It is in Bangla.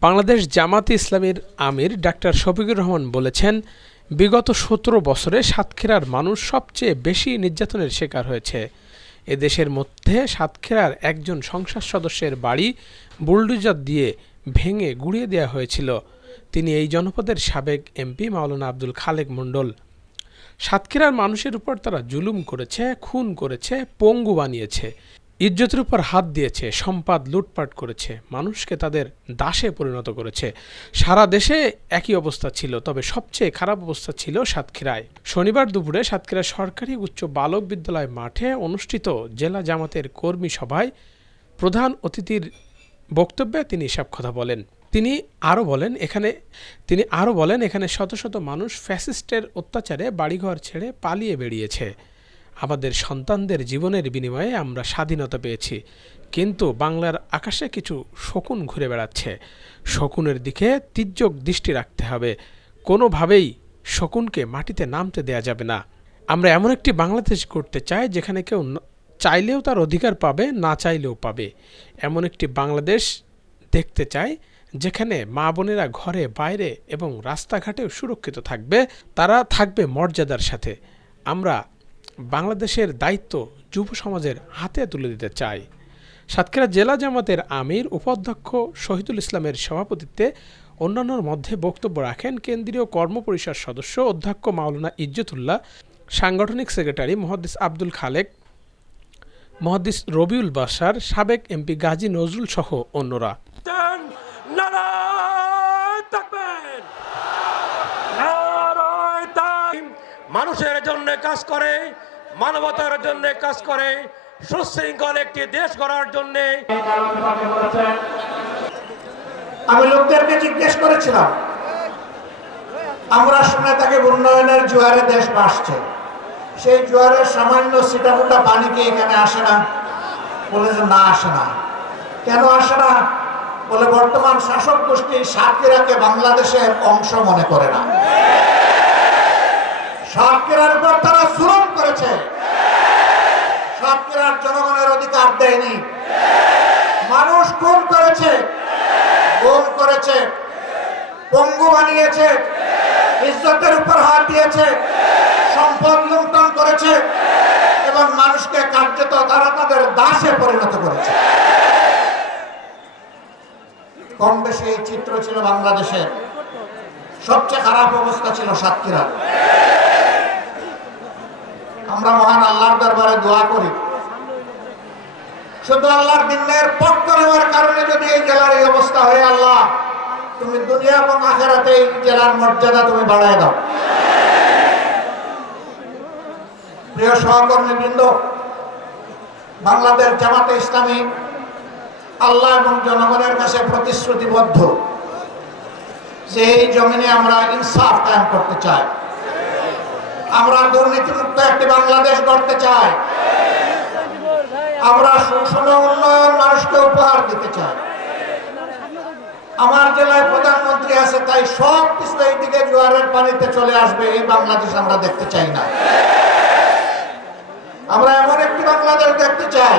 বাংলাদেশ জামাতে ইসলামীর আমির ডাক্তার শফিকুর রহমান বলেছেন, বিগত সতেরো বছরে সাতক্ষীরার মানুষ সবচেয়ে বেশি নির্যাতনের শিকার হয়েছে। এদেশের মধ্যে সাতক্ষীরার একজন সংসদ সদস্যের বাড়ি বুলডোজার দিয়ে ভেঙে গুড়িয়ে দেওয়া হয়েছিল। তিনি এই জনপদের সাবেক এমপি মাওলানা আব্দুল খালেক মণ্ডল। সাতক্ষীরার মানুষের উপর তারা জুলুম করেছে, খুন করেছে, পঙ্গু বানিয়েছে। ইজ্জতের উপর হাত দিয়েছে, সম্পাদ লুটপাট করেছে, মানুষকে তাদের দাসে পরিণত করেছে। সারা দেশে একই অবস্থা ছিল, তবে সবচেয়ে খারাপ অবস্থা ছিল সাতক্ষীরায়। শনিবার দুপুরে সাতক্ষীরা সরকারি উচ্চ বালক বিদ্যালয় মাঠে অনুষ্ঠিত জেলা জামাতের কর্মী সভায় প্রধান অতিথির বক্তব্যে তিনি এসব কথা বলেন। তিনি আরও বলেন, এখানে তিনি আরও বলেন, এখানে শত শত মানুষ ফ্যাসিস্টের অত্যাচারে বাড়িঘর ছেড়ে পালিয়ে বেরিয়েছে। আমাদের সন্তানদের জীবনের বিনিময়ে আমরা স্বাধীনতা পেয়েছি। কিন্তু বাংলার আকাশে কিছু শকুন ঘুরে বেড়াচ্ছে। শকুনের দিকে তির্যক দৃষ্টি রাখতে হবে। কোনোভাবেই শকুনকে মাটিতে নামতে দেয়া যাবে না। আমরা এমন একটি বাংলাদেশ করতে চাই, যেখানে কেউ চাইলেও তার অধিকার পাবে, না চাইলেও পাবে। এমন একটি বাংলাদেশ দেখতে চাই, যেখানে মা বোনেরা ঘরে, বাইরে এবং রাস্তাঘাটেও সুরক্ষিত থাকবে। তারা থাকবে মর্যাদার সাথে। আমরা বাংলাদেশের দায়িত্ব যুব সমাজের হাতে তুলে দিতে চাই সাতক্ষীরা জেলা জামাতের আমির, উপাধ্যক্ষ শহীদুল ইসলামের সভাপতিত্বে অন্যান্যর মধ্যে বক্তব্য রাখেন কেন্দ্রীয় কর্মপরিষদ সদস্য অধ্যক্ষ মাওলানা ইজ্জতুল্লাহ, সাংগঠনিক সেক্রেটারি মহাদ্দিস আব্দুল খালেক, মহাদ্দিস রবিউল বাসার সাবেক এমপি গাজী নজরুল সহ অন্যরা। মানুষের জন্য কাজ করে, মানবতার জন্য কাজ করে, সুশৃঙ্খল একটি দেশ গড়ার জন্য। আমি লোকদেরকে জিজ্ঞেস করেছিলাম, আমরা শুনে থাকি উন্নয়নের জোয়ারে দেশ ভাসছে সেই জোয়ারের সামান্য সিটামোটা পানি কি এখানে আসে না? বলে যে না, আসে না। কেন আসে না? বলে বর্তমান শাসক গোষ্ঠী সাতক্ষীরাকে বাংলাদেশের অংশ মনে করে না। সাতক্ষীরার উপর তারা জুলুম করেছে। সাতক্ষীরার জনগণের অধিকার দেয়নি। মানুষ খুন করেছে। গুম করেছে। পঙ্গু বানিয়েছে। ইজ্জতের উপর হাত দিয়েছে। সম্পদ লুণ্ঠন করেছে। এবং মানুষকে কার্যত তারা তাদের দাসে পরিণত করেছে। কম বেশি চিত্র ছিল বাংলাদেশের সবচেয়ে খারাপ অবস্থা ছিল সাতক্ষীরা আমরা মহান আল্লাহর দরবারে দোয়া করি। শুধু আল্লাহর দিনের পক্ষ নেওয়ার কারণে যদি এই জেলার এই অবস্থা হয়ে, আল্লাহ, তুমি দুনিয়া এবং আখেরাতে এই জেলার মর্যাদা তুমি বাড়ায় দাও। প্রিয় সহকর্মী বৃন্দ বাংলাদেশ জামাতে ইসলামী আল্লাহ এবং জনগণের কাছে প্রতিশ্রুতিবদ্ধ যে এই জমিনে আমরা ইনসাফ কায়েম করতে চাই। আমরা দুর্নীতিমুক্ত একটি বাংলাদেশ গড়তে চাই। আমরা সুষম উন্নয়ন মানুষকে উপহার দিতে চাই। আমার জেলায় প্রধানমন্ত্রী আছে, তাই সব কিছু এইদিকে জোয়ারের পানিতে চলে আসবে, এই বাংলাদেশ আমরা দেখতে চাই না। আমরা এমন একটি বাংলাদেশ দেখতে চাই